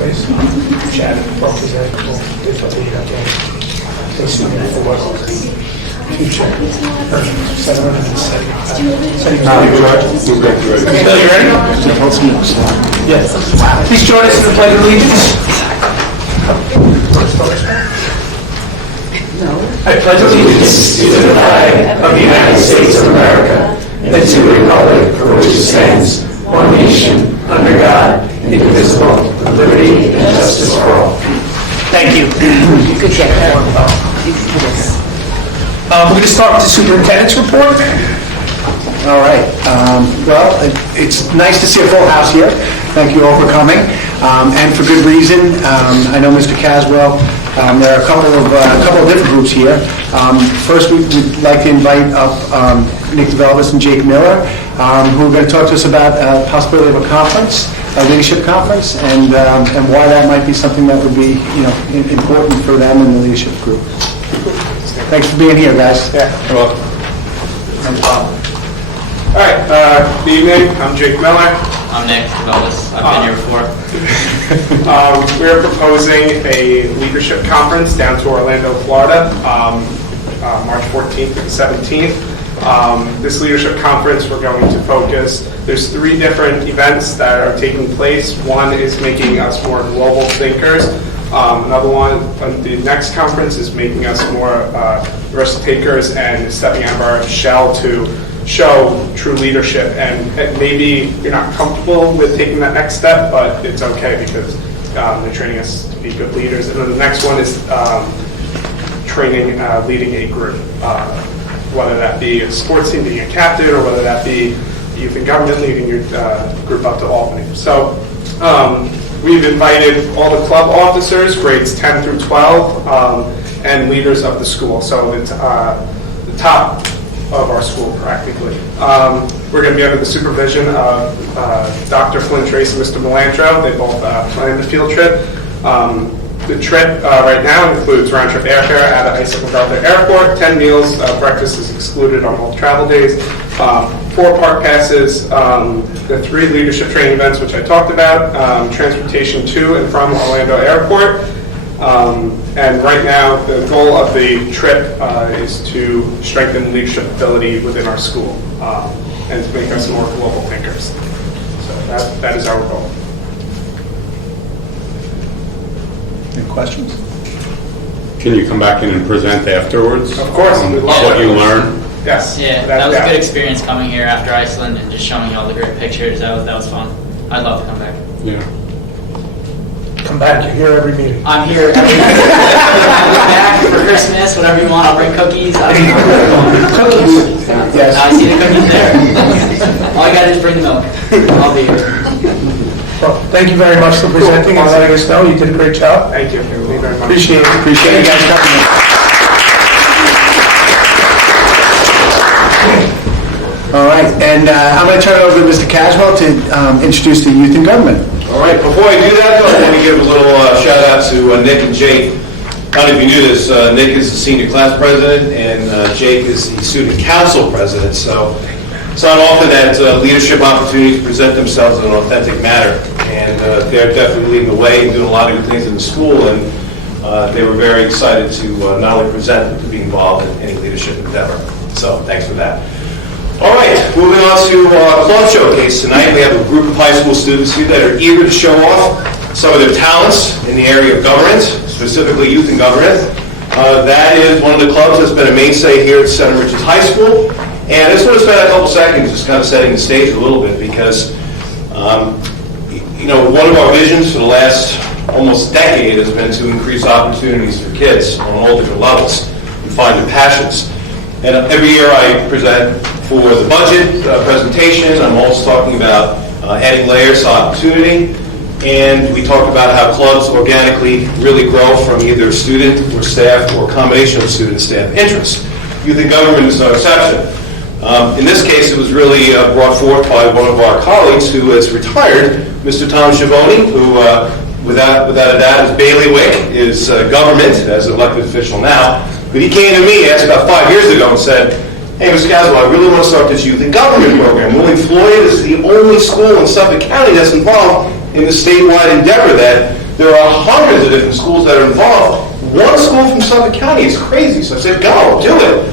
please. Chad broke his ankle. Did what he had done. They sued him for what? Future. 770. You ready? Yes. Please join us in the pledge of allegiance. I pledge allegiance to the flag of the United States of America and to the republic for which it stands, one nation, under God, indivisible, with liberty and justice for all. Thank you. Good job. We're going to start with the superintendent's report. All right. Well, it's nice to see a full house here. Thank you all for coming, and for good reason. I know Mr. Caswell. There are a couple of different groups here. First, we'd like to invite up Nick DeVelvis and Jake Miller, who are going to talk to us about the possibility of a conference, a leadership conference, and why that might be something that would be, important for them in the leadership group. Thanks for being here, guys. Yeah, you're welcome. All right, good evening. I'm Jake Miller. I'm Nick DeVelvis. I've been here before. We're proposing a leadership conference down to Orlando, Florida, March 14th and 17th. This leadership conference, we're going to focus, there's 3 different events that are taking place. One is making us more global thinkers. Another one, the next conference, is making us more risk takers and stepping out of our shell to show true leadership. And maybe you're not comfortable with taking that next step, but it's okay because they're training us to be good leaders. And then the next one is leading a group, whether that be a sports team, being a captain, or whether that be youth in government, leading your group up to Albany. So we've invited all the club officers, grades 10 through 12, and leaders of the school. So it's the top of our school, practically. We're going to be under the supervision of Dr. Flynn Trace and Mr. Melantro. They both planned the field trip. The trip right now includes round-trip airfare out of Isaac MacArthur Airport, 10 meals, breakfast is excluded on all travel days, 4 park passes, the 3 leadership training events, which I talked about, transportation to and from Orlando Airport. And right now, the goal of the trip is to strengthen leadership ability within our school and to make us more global thinkers. So that is our goal. Any questions? Can you come back in and present afterwards? Of course. We'd love what you learned? Yes. Yeah, that was a good experience coming here after Iceland and just showing you all the great pictures. That was fun. I'd love to come back. Yeah. Come back, you're here every meeting. I'm here every night. Back for Christmas, whatever you want. I'll bring cookies. Cookies. Yes. I see the cookies there. All I got to do is bring the milk. I'll be here. Well, thank you very much for presenting and letting us know. You did a great job. Thank you. Thank you very much. Appreciate it. Appreciate you guys coming in. All right, and I'm going to turn it over to Mr. Caswell to introduce the youth in government. All right, before I do that, though, I want to give a little shout out to Nick and Jake. I don't know if you knew this, Nick is the senior class president and Jake is the student council president. So it's not often that leadership opportunities present themselves in an authentic manner. And they're definitely leading the way and doing a lot of good things in the school. And they were very excited to not only present, but to be involved in any leadership endeavor. So thanks for that. All right, moving on to Club Showcase. Tonight we have a group of high school students here that are eager to show off some of their talents in the area of government, specifically youth and government. That is one of the clubs that's been a mainstay here at Center Ridges High School. And I just want to spend a couple seconds just kind of setting the stage a little bit because, one of our visions for the last almost decade has been to increase opportunities for kids on all different levels and find their passions. And every year I present for the budget presentation. I'm also talking about adding layers to opportunity. And we talked about how clubs organically really grow from either student or staff or a combination of student and staff interest. Youth in government is no exception. In this case, it was really brought forth by one of our colleagues who has retired, Mr. Tom Schiavone, who without a doubt his bailiwick is government as an elected official now. But he came to me, asked about 5 years ago, and said, "Hey, Mr. Caswell, I really want to start this youth in government program. William Floyd is the only school in Suffolk County that's involved in the statewide endeavor that There are hundreds of different schools that are involved. One school from Suffolk County is crazy, so I said, go, do it.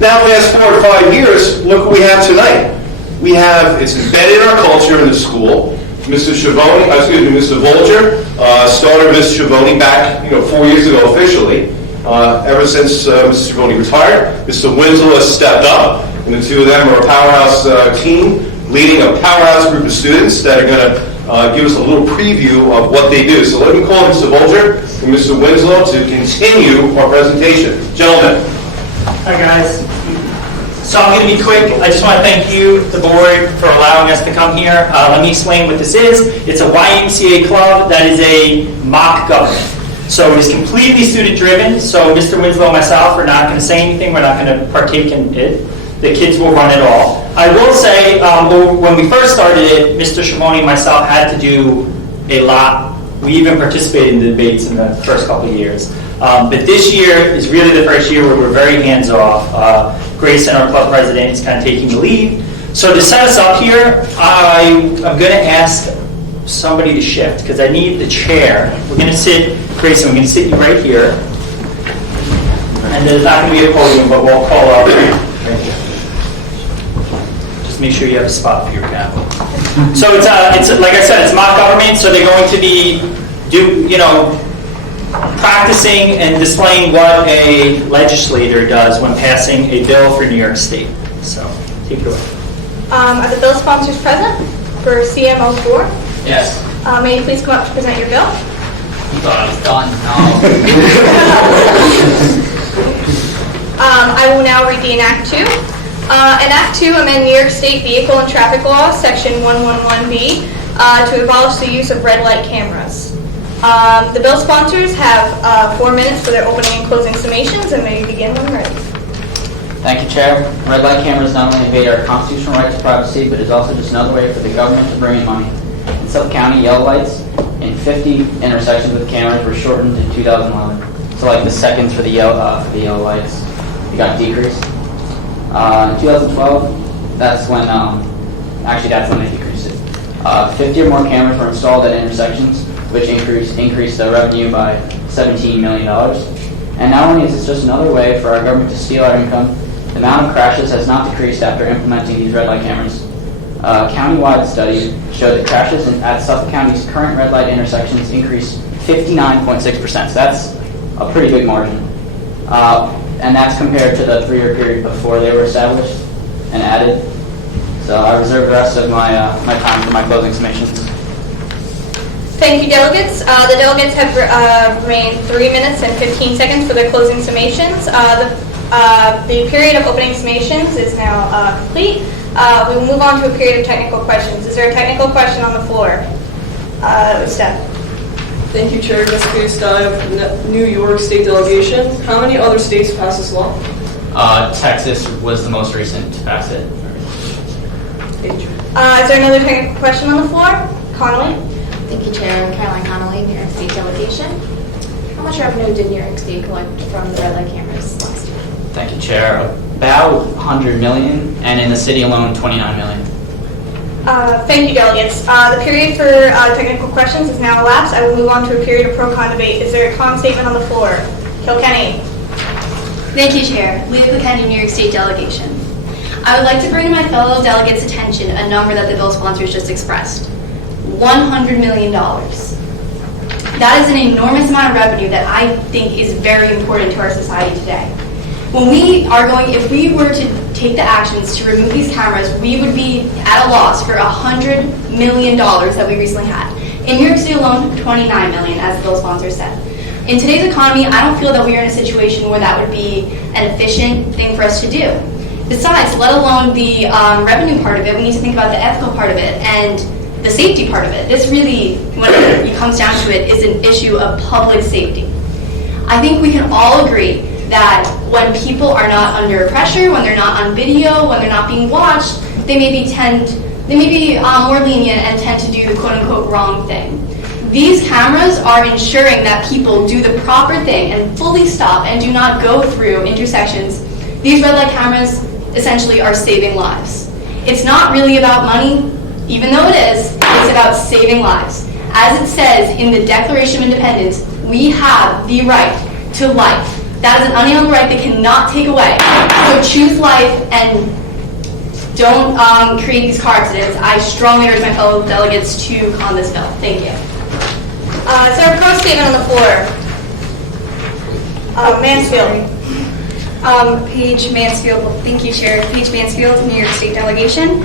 Now, fast forward 5 years, look what we have tonight. We have, it's embedded in our culture in the school. Mr. Volger started Ms. Schiavone back, 4 years ago officially. Ever since Mr. Schiavone retired, Mr. Winslow has stepped up, and the two of them are a powerhouse team, leading a powerhouse group of students that are going to give us a little preview of what they do. So let me call Mr. Volger and Mr. Winslow to continue our presentation. Gentlemen. Hi, guys. So I'm going to be quick. I just want to thank you, the board, for allowing us to come here. Let me explain what this is. It's a YMCA club that is a mock government. So it is completely student-driven. So Mr. Winslow and myself are not going to say anything. We're not going to partake in it. The kids will run it all. I will say, when we first started it, Mr. Schiavone and myself had to do a lot. We even participated in the debates in the first couple of years. But this year is really the first year where we're very hands-off. Grayson, our club president, is kind of taking the lead. So to set us up here, I'm going to ask somebody to shift, because I need the chair. We're going to sit, Grayson, we're going to sit you right here. And there's not going to be a podium, but we'll call up right here. Just make sure you have a spot for your gavel. So it's like I said, it's mock government, so they're going to be practicing and displaying what a legislator does when passing a bill for New York State. So, take it away. Are the bill sponsors present for CMO4? Yes. May you please come up to present your bill? You thought I was done. No. I will now read the Enact 2. Enact 2 amend New York State Vehicle and Traffic Law, Section 111B, to abolish the use of red light cameras. The bill sponsors have 4 minutes for their opening and closing summations, and may begin when ready. Thank you, Chair. Red light cameras not only invade our constitutional right to privacy, but is also just another way for the government to bring in money. In Suffolk County, yellow lights in 50 intersections with cameras were shortened in 2011. So like the seconds for the yellow lights, it got decreased. In 2012, that's when they decreased it. 50 or more cameras were installed at intersections, which increased the revenue by $17 million. And not only is this just another way for our government to steal our income, the amount of crashes has not decreased after implementing these red light cameras. A county-wide study showed that crashes at Suffolk County's current red light intersections increased 59.6%. So that's a pretty big margin. And that's compared to the 3-year period before they were established and added. So I reserve the rest of my time for my closing summations. Thank you, delegates. The delegates have remained 3 minutes and 15 seconds for their closing summations. The period of opening summations is now complete. We will move on to a period of technical questions. Is there a technical question on the floor? Steph. Thank you, Chair. Jessica Ustayev, New York State Delegation. How many other states passed this law? Texas was the most recent to pass it. Is there another technical question on the floor? Connolly? Thank you, Chair. Caroline Connolly, New York State Delegation. How much revenue did New York State collect from the red light cameras last year? Thank you, Chair. About $100 million, and in the city alone, $29 million. Thank you, delegates. The period for technical questions is now elapsed. I will move on to a period of pro-con debate. Is there a con statement on the floor? Kilkenny. Thank you, Chair. Leah Kilkenny, New York State Delegation. I would like to bring to my fellow delegates' attention a number that the bill sponsors just expressed. $100 million. That is an enormous amount of revenue that I think is very important to our society today. When we are if we were to take the actions to remove these cameras, we would be at a loss for $100 million that we recently had. In New York City alone, $29 million, as the bill sponsor said. In today's economy, I don't feel that we are in a situation where that would be an efficient thing for us to do. Besides, let alone the revenue part of it, we need to think about the ethical part of it and the safety part of it. This really, when it comes down to it, is an issue of public safety. I think we can all agree that when people are not under pressure, when they're not on video, when they're not being watched, they may be more lenient and tend to do the quote-unquote wrong thing. These cameras are ensuring that people do the proper thing and fully stop and do not go through intersections. These red light cameras essentially are saving lives. It's not really about money, even though it is, it's about saving lives. As it says in the Declaration of Independence, we have the right to life. That is an unalienable right they cannot take away. So choose life and don't create these car accidents. I strongly urge my fellow delegates to con this bill. Thank you. Is there a pro statement on the floor? Mansfield. Paige Mansfield, thank you, Chair. Paige Mansfield, New York State Delegation.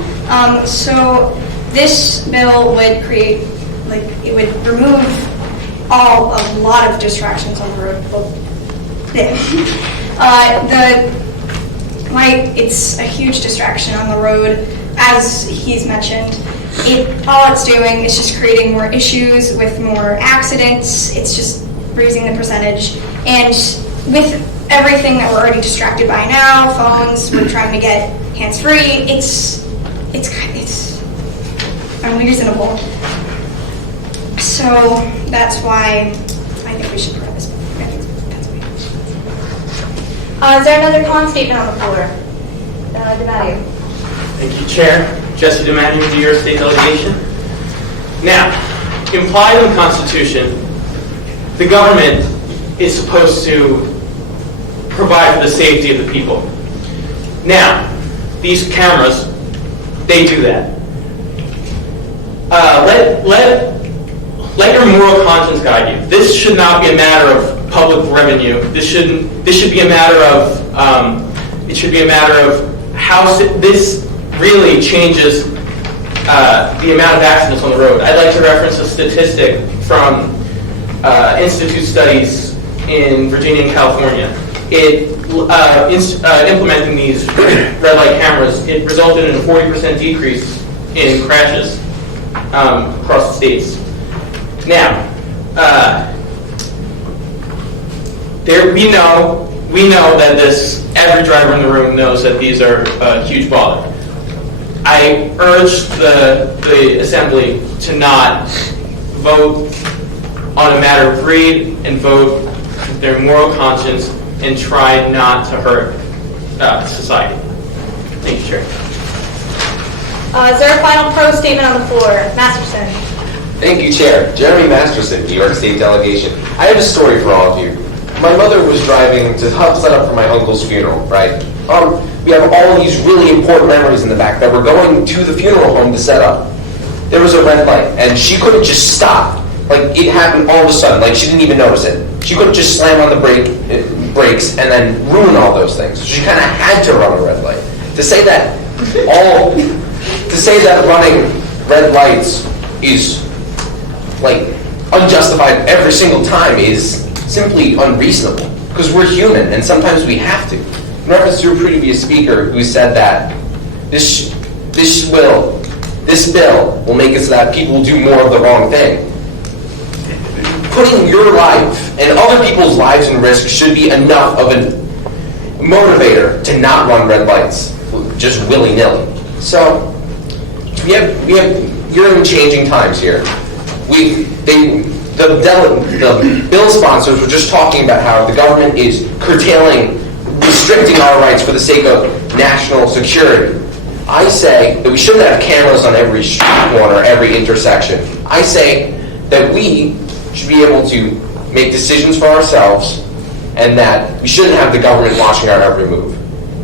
So this bill would create, it would remove a lot of distractions on the road. Well, it's a huge distraction on the road, as he's mentioned. All it's doing is just creating more issues with more accidents. It's just raising the percentage. And with everything that we're already distracted by now, phones, we're trying to get hands-free, it's unreasonable. So that's why I think we should put this. Is there another con statement on the floor? DeMatteo. Thank you, Chair. Jesse DeMatteo, New York State Delegation. Now, implied in the Constitution, the government is supposed to provide for the safety of the people. Now, these cameras, they do that. Let your moral conscience guide you. This should not be a matter of public revenue. This should be a matter of how this really changes the amount of accidents on the road. I'd like to reference a statistic from Institute studies in Virginia and California. Implementing these red light cameras, it resulted in a 40% decrease in crashes across the states. Now, we know that every driver in the room knows that these are a huge bother. I urge the Assembly to not vote on a matter of greed and vote with their moral conscience and try not to hurt society. Thank you, Chair. Is there a final pro statement on the floor? Masterson. Thank you, Chair. Jeremy Masterson, New York State Delegation. I have a story for all of you. My mother was driving to help set up for my uncle's funeral, right? We have all these really important memories in the back that we're going to the funeral home to set up. There was a red light, and she couldn't just stop. It happened all of a sudden, she didn't even notice it. She couldn't just slam on the brakes and then ruin all those things. So she kind of had to run a red light. To say that running red lights is unjustified every single time is simply unreasonable, because we're human and sometimes we have to. In reference to a previous speaker who said that this bill will make it so that people will do more of the wrong thing. Putting your life and other people's lives in risk should be enough of a motivator to not run red lights just willy-nilly. So you're in changing times here. The bill sponsors were just talking about how the government is restricting our rights for the sake of national security. I say that we shouldn't have cameras on every street corner, every intersection. I say that we should be able to make decisions for ourselves and that we shouldn't have the government watching our every move.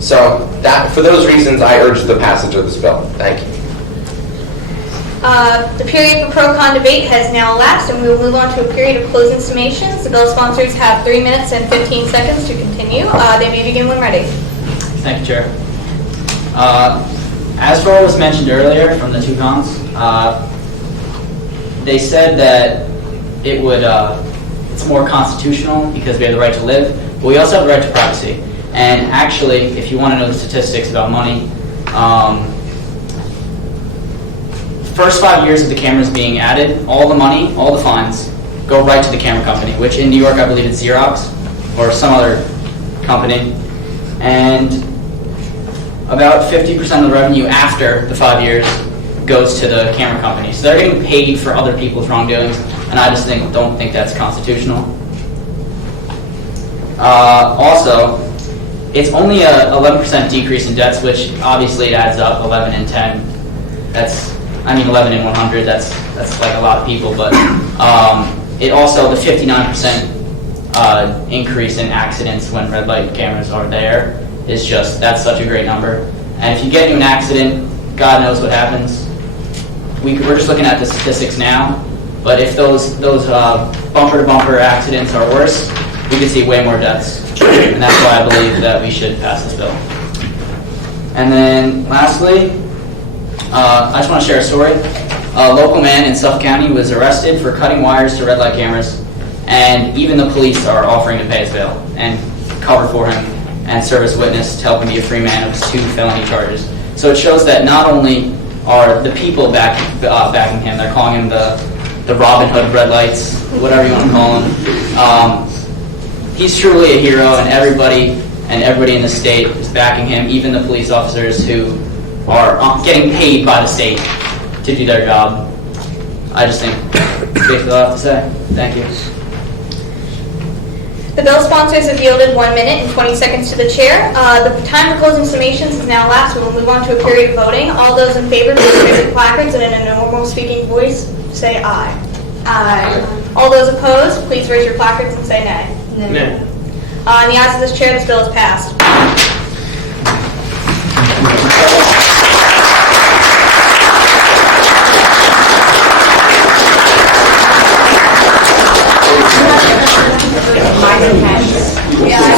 So for those reasons, I urge the passage of this bill. Thank you. The period for pro-con debate has now elapsed, and we will move on to a period of closing summations. The bill sponsors have 3 minutes and 15 seconds to continue. They may begin when ready. Thank you, Chair. As for what was mentioned earlier from the two cons, they said that it's more constitutional because we have the right to live, but we also have the right to privacy. And actually, if you want to know the statistics about money, first 5 years of the cameras being added, all the money, all the funds, go right to the camera company, which in New York I believe it's Xerox or some other company. And about 50% of the revenue after the 5 years goes to the camera company. So they're getting paid for other people's wrongdoings, and I just don't think that's constitutional. Also, it's only a 11% decrease in debts, which obviously it adds up, 11 and 10. That's I mean, 11 in 100, that's like a lot of people, but it also, the 59% increase in accidents when red light cameras are there is just, that's such a great number. And if you get into an accident, God knows what happens. We're just looking at the statistics now, but if those bumper-to-bumper accidents are worse, we could see way more deaths. And that's why I believe that we should pass this bill. And then lastly, I just want to share a story. A local man in Suffolk County was arrested for cutting wires to red light cameras, and even the police are offering to pay his bail and cover for him and serve as witness to help him be a free man of his 2 felony charges. So it shows that not only are the people backing him, they're calling him the Robin Hood red lights, whatever you want to call him. He's truly a hero, and everybody in the state is backing him, even the police officers who are getting paid by the state to do their job. I just think that's basically all I have to say. Thank you. The bill sponsors have yielded 1 minute and 20 seconds to the chair. The time for closing summations is now elapsed. We will move on to a period of voting. All those in favor, please raise your placards and in a normal speaking voice, say aye. Aye. All those opposed, please raise your placards and say nay. Nay. In the eyes of this chair, this bill is passed.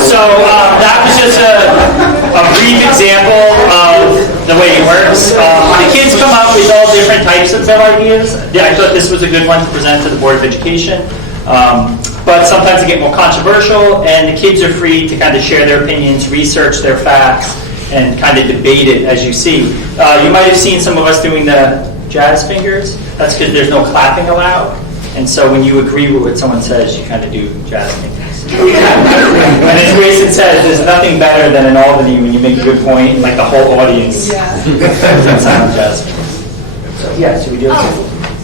So that was just a brief example of the way it works. The kids come up with all different types of bill ideas. I thought this was a good one to present to the Board of Education. But sometimes they get more controversial, and the kids are free to kind of share their opinions, research their facts, and kind of debate it as you see. You might have seen some of us doing the jazz fingers. That's because there's no clapping allowed. And so when you agree with what someone says, you kind of do jazz fingers. And as Grayson says, there's nothing better than in Albany when you make a good point, and like the whole audience does sound jazz fingers. So yeah, so we do it.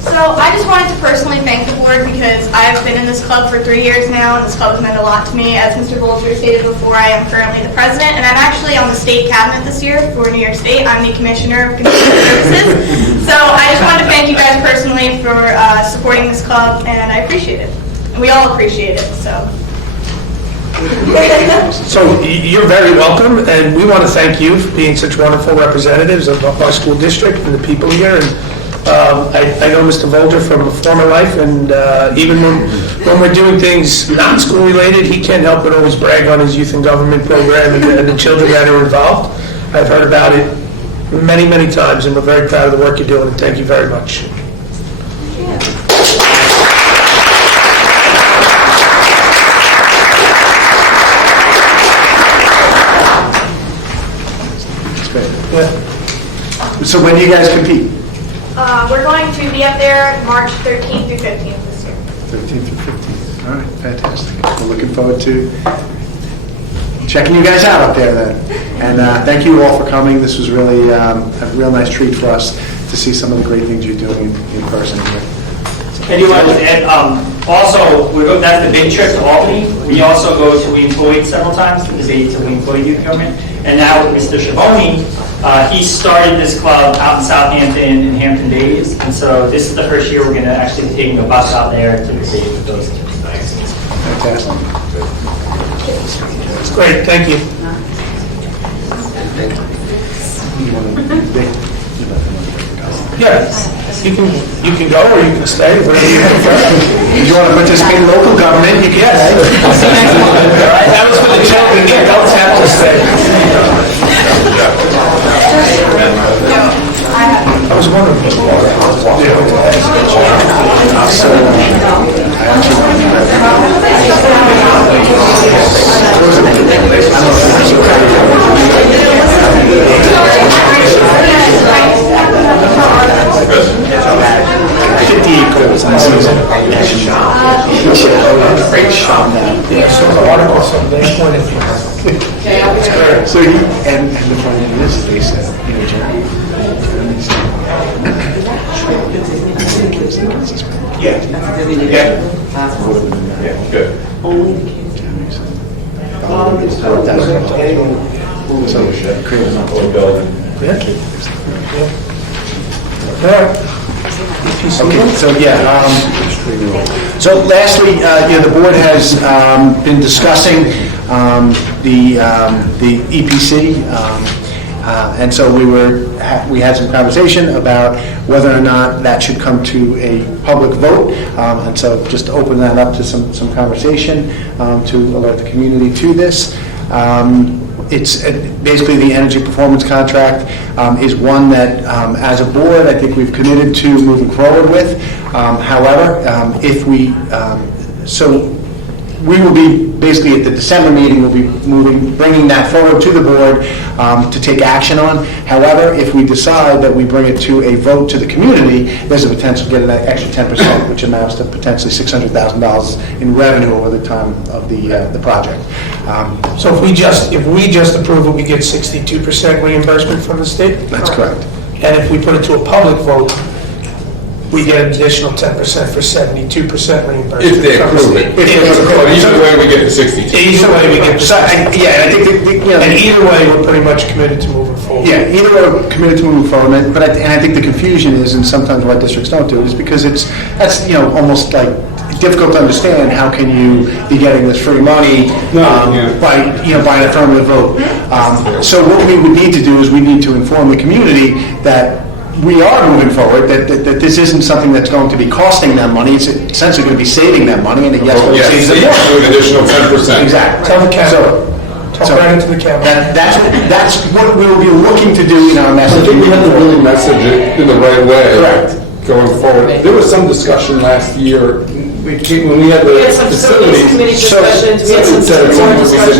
So I just wanted to personally thank the board because I've been in this club for 3 years now, and this club has meant a lot to me. As Mr. Bolger stated before, I am currently the president, and I'm actually on the state cabinet this year for New York State. I'm the commissioner of community services. So I just wanted to thank you guys personally for supporting this club, and I appreciate it. We all appreciate it, so. So you're very welcome, and we want to thank you for being such wonderful representatives of our school district and the people here. And I know Mr. Volger from a former life, and even when we're doing things not school related, he can't help but always brag on his youth and government program and the children that are involved. I've heard about it many, many times, and we're very proud of the work you're doing, and thank you very much. So when do you guys compete? We're going to be up there March 13th through 15th this year. 13th through 15th. All right, fantastic. We're looking forward to checking you guys out up there then. And thank you all for coming. This was really a real nice treat for us to see some of the great things you're doing in person here. And also, that's the big trip to Albany. We also go to, we employed several times for the debate to we employed youth government. And now with Mr. Schiavone, he started this club out in Southampton in Hampton Bays. And so this is the first year we're going to actually be taking a bus out there to debate with those kids. Fantastic. It's great, thank you. Yeah, you can go or you can stay, whatever you prefer. If you want to participate in local government, you can. Yes. That was for the children, the adults have to stay. I was wondering. So he, and the funny thing is, they said, you know, Jeremy's Yeah. Good. So created an Yeah. All right. Okay, so yeah, so lastly, the board has been discussing the EPC, and so we had some conversation about whether or not that should come to a public vote, and so just to open that up to some conversation to alert the community to this. It's basically the energy performance contract is one that, as a board, I think we've committed to moving forward with. However, if we, so we will be, basically at the December meeting, we'll be bringing that forward to the board to take action on. However, if we decide that we bring it to a vote to the community, there's a potential to get an extra 10%, which amounts to potentially $600,000 in revenue over the time of the project. So if we just approve it, we get 62% reimbursement from the state? That's correct. And if we put it to a public vote, we get an additional 10% for 72% reimbursement. If they approve it. Either way, we get the 62. Either way, we get the 62. Yeah, I think, and either way, we're pretty much committed to moving forward. Yeah, either way, we're committed to moving forward, but I think the confusion is, and sometimes why districts don't do it, is because that's almost like difficult to understand. How can you be getting this free money by an affirmative vote? So what we would need to do is we need to inform the community that we are moving forward, that this isn't something that's going to be costing them money. It's essentially going to be saving them money, and yes, it saves them an additional 10%. Exactly. Tell the camera. Talk right into the camera. That's what we will be looking to do in our message. I think we have to really message it in the right way. Correct. Going forward. There was some discussion last year when we had the facilities. Committee discussions, we had some board discussions.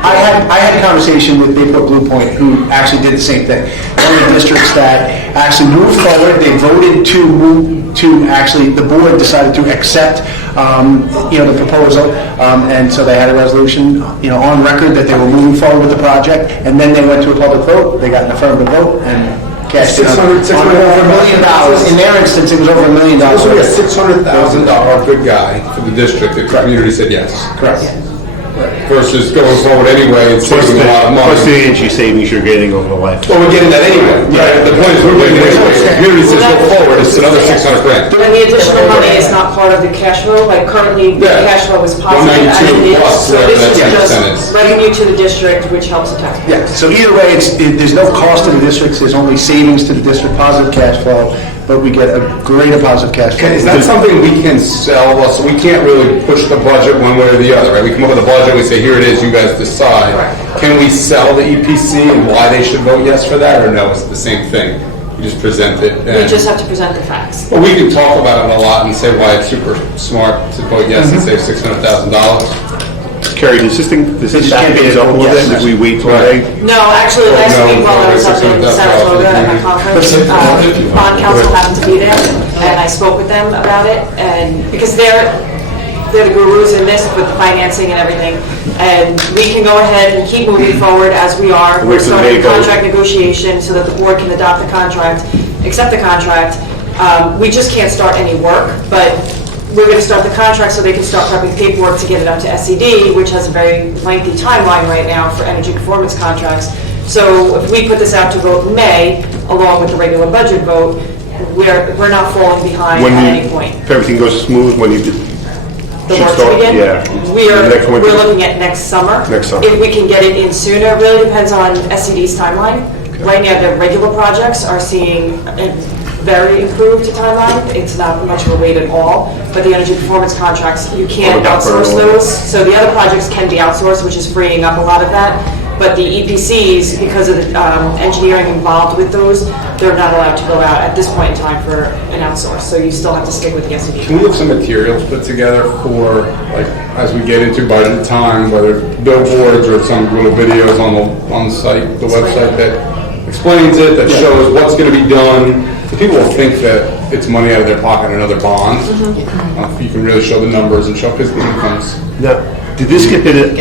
I had a conversation with Bayport Blue Point, who actually did the same thing. One of the districts that actually moved forward, they voted the board decided to accept, the proposal, and so they had a resolution, on record that they were moving forward with the project, and then they went to a public vote, they got an affirmative vote, and cashed it on over $1 million. In their instance, it was over $1 million. It was a $600,000 good guy for the district. The community said yes. Correct. Versus going forward anyway and saving a lot of money. Plus the energy savings you're getting over the life. Well, we're getting that anyway. Right. The point is we're getting it anyway. The community says go forward. It's another $600,000. And the additional money is not part of the cash flow, like currently the cash flow is positive. 192 plus So this is percentage. just revenue to the district, which helps the taxpayer. Yeah, so either way, there's no cost to the districts, there's only savings to the district, positive cash flow, but we get a greater positive cash flow. Is that something we can sell? Well, so we can't really push the budget one way or the other, right? We come up with a budget, we say, here it is, you guys decide. Can we sell the EPC and why they should vote yes for that, or no, it's the same thing? You just present it. We just have to present the facts. Well, we can talk about it a lot and say why it's super smart to vote yes and save $600,000. Carrie, does this back things up a little bit if we wait till they? No, actually, last week while I was up in Saratoga at my conference, bond council happened to be there, and I spoke with them about it, and because they're the gurus in this with the financing and everything, and we can go ahead and keep moving forward as we are. We're starting contract negotiation so that the board can adopt the contract, accept the contract. We just can't start any work, but we're going to start the contract so they can start prepping paperwork to get it up to SED, which has a very lengthy timeline right now for energy performance contracts. So if we put this out to vote in May, along with the regular budget vote, we're not falling behind at any point. If everything goes smooth, when you The work to begin? Yeah. We're looking at next summer. Next summer. If we can get it in sooner, it really depends on SED's timeline. Okay. Right now, the regular projects are seeing a very improved timeline. It's not much of a wait at all, but the energy performance contracts, you can't outsource those. So the other projects can be outsourced, which is freeing up a lot of that. But the EPCs, because of the engineering involved with those, they're not allowed to go out at this point in time for an outsource. So you still have to stick with the SED. Can we have some materials put together for, like, as we get into budget time, whether billboards or some little videos on the site, the website that explains it, that shows what's going to be done? People will think that it's money out of their pocket, another bond. You can really show the numbers and show because the incomes. Now, did this get bid?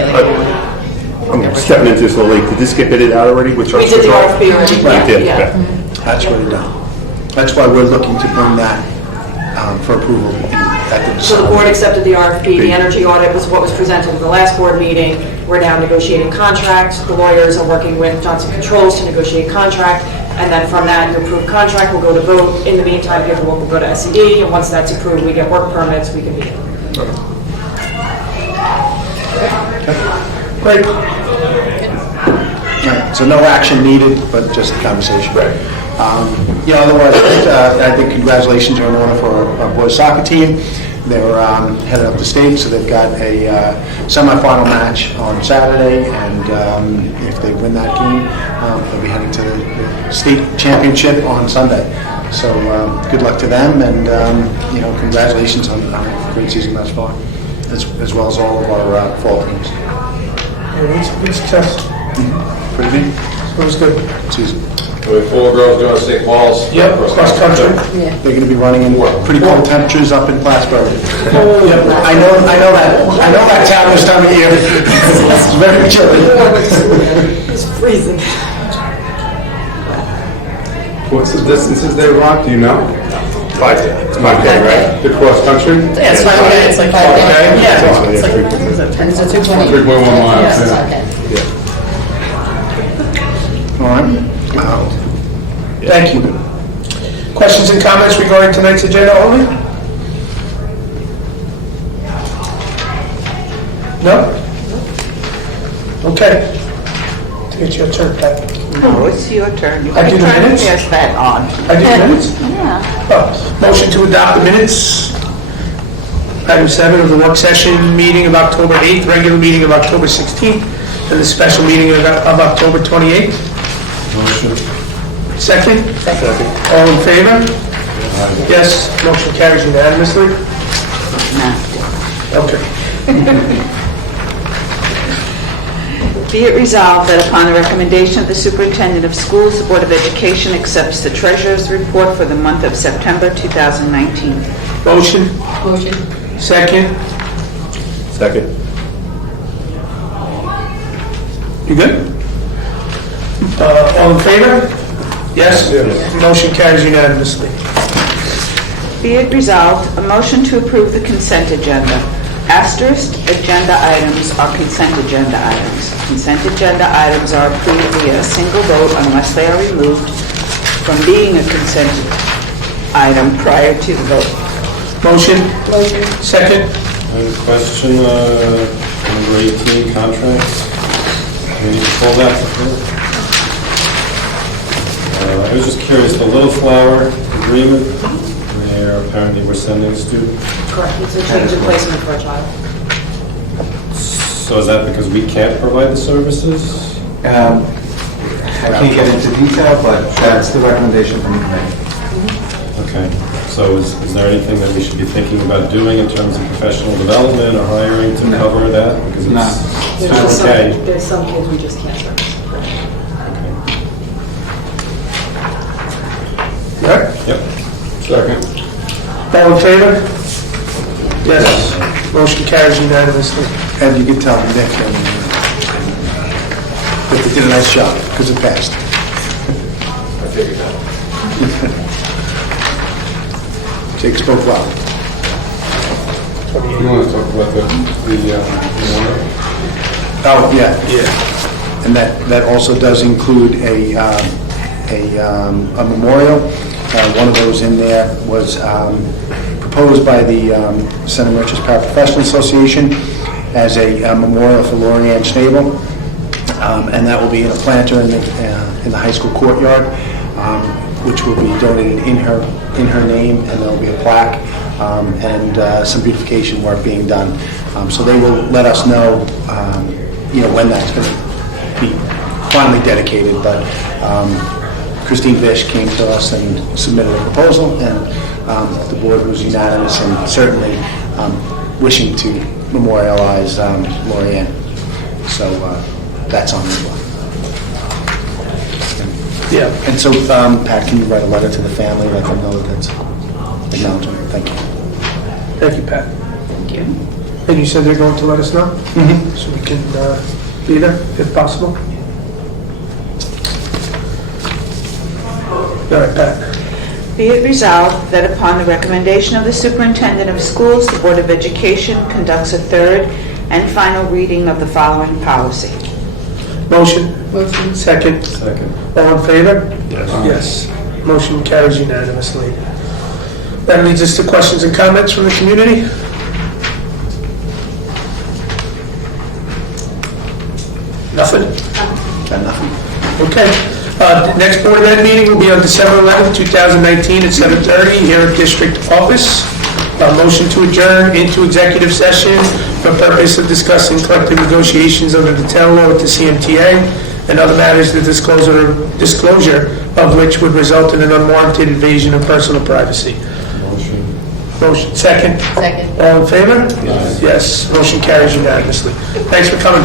I'm stepping into this a little late. Did this get bidded out already? We did the RFP already. Right. Yeah. That's already done. That's why we're looking to bring that for approval at the So the board accepted the RFP. The energy audit was what was presented at the last board meeting. We're now negotiating contracts. The lawyers are working with Johnson Controls to negotiate contract. And then from that, your approved contract will go to vote. In the meantime, paperwork will go to SED, and once that's approved, we get work permits, we can begin. Great. Right, so no action needed, but just conversation. Yeah, otherwise, I think congratulations are in order for our boys soccer team. They're headed up to state, so they've got a semifinal match on Saturday, and if they win that game, they'll be heading to the state championship on Sunday. So good luck to them, and congratulations on a great season thus far, as well as all of our fall teams. Good success. Pretty big. It was good. Season. We have 4 girls doing St. Paul's. Yep, cross country. They're going to be running in pretty cold temperatures up in Plattsburgh. Yep. I know that town this time of year. It's very chilly. It's freezing. What's the distances they run, do you know? 5K, right? The cross country? Yeah, it's 5K, it's like 5K. Yeah, it's like, Yeah. what is it, 10 to 220? 3.1 miles, Yeah, it's yeah. 5K. All right. Thank you. Questions and comments regarding tonight's agenda only? No? Okay. It's your turn, Pat. No, it's your turn. You I do the can minutes? pass that on. I do the minutes? Yeah. Oh, motion to adopt the minutes. Item 7 of the work session meeting of October 8th, regular meeting of October 16th, and the special meeting of October 28th. Motion. Second? Second. All in favor? Yes, motion carries unanimously. Okay. Be it resolved that upon the recommendation of the superintendent of schools, the Board of Education accepts the treasurer's report for the month of September 2019. Motion? Motion. Second? Second. You good? All in favor? Yes? Motion carries unanimously. Be it resolved, a motion to approve the consent agenda. Asterisk, agenda items are consent agenda items. Consent agenda items are approved via a single vote unless they are removed from being a consent item prior to the vote. Motion? Motion. Second? Question, number 18, contracts. We need to pull that through. I was just curious, the Little Flower agreement, where apparently we're sending a student. Correct, it's a change of placement for a child. So is that because we can't provide the services? I can't get into detail, but that's the recommendation from the committee. Okay, so is there anything that we should be thinking about doing in terms of professional development or hiring to cover that? Because it's okay. There's some kids we just can't service. Right? Yep. Second. All in favor? Yes. Motion carries unanimously. And you can tell Nick that they did a nice job, because it passed. I figured that. Jake spoke well. You want to talk about the memorial? Oh, yeah. And that also does include a memorial. One of those in there was proposed by the Center Merchants Paraprofessional Association as a memorial for Lorianne Schnabel, and that will be in a planter in the high school courtyard, which will be donated in her name, and there will be a plaque and some beautification work being done. So they will let us know, when that's going to be finally dedicated. But Christine Vish came to us and submitted a proposal, and the board was unanimous and certainly wishing to memorialize Lorianne. So that's on as well. Yeah. And so, Pat, can you write a letter to the family, let them know that that's acknowledgement? Thank you. Thank you, Pat. Thank you. And you said they're going to let us know? Mm-hmm. So we can be there, if possible? All right, Pat. Be it resolved that upon the recommendation of the superintendent of schools, the Board of Education conducts a third and final reading of the following policy. Motion? Second? Second. All in favor? Yes. Yes. Motion carries unanimously. That leads us to questions and comments from the community. Nothing? Got nothing. Okay. The next Board of Ed meeting will be on December 11th, 2019 at 7:30 here at District Office. Motion to adjourn into executive session for purpose of discussing collective negotiations under the town law with the CMTA and other matters, the disclosure of which would result in an unwarranted invasion of personal privacy. Motion. Second? Second. All in favor? Yes. Motion carries unanimously. Thanks for coming.